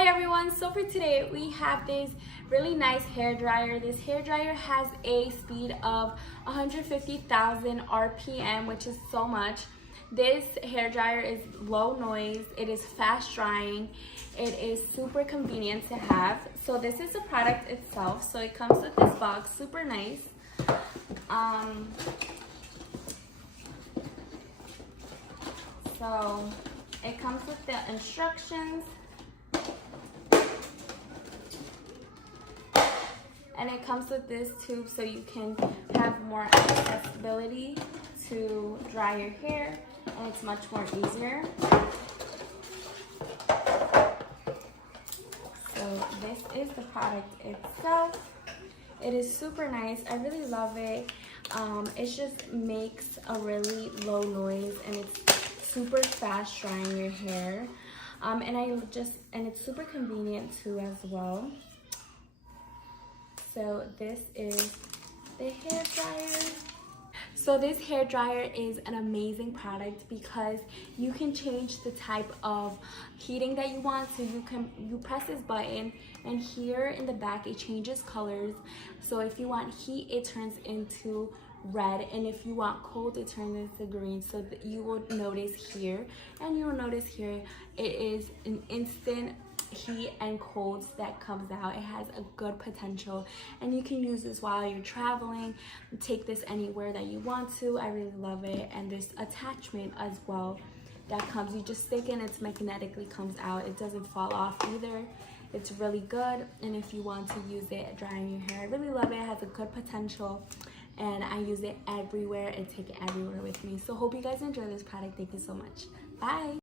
Hi everyone, so for today we have this really nice hair dryer. This hair dryer has a speed of 150,000 RPM, which is so much. This hair dryer is low noise, it is fast drying, it is super convenient to have. So this is the product itself. So it comes with this box, super nice. So it comes with the instructions. And it comes with this tube so you can have more accessibility to dry your hair, and it's much more easier. So this is the product itself. It is super nice. I really love it. It just makes a really low noise, and it's super fast drying your hair. And it's super convenient too as well. So this is the hair dryer. So this hair dryer is an amazing product because you can change the type of heating that you want. So you press this button, and here in the back it changes colors. So if you want heat, it turns into red, and if you want cold, it turns into green. So that you will notice here, and you will notice here, it is an instant heat and colds that comes out. It has a good potential, and you can use this while you're traveling, take this anywhere that you want to. I really love it. And there's attachment as well that comes, you just stick in, it magnetically comes out, it doesn't fall off either. It's really good. And if you want to use it drying your hair, I really love it. It has a good potential, and I use it everywhere and take it everywhere with me. So hope you guys enjoy this product. Thank you so much. Bye.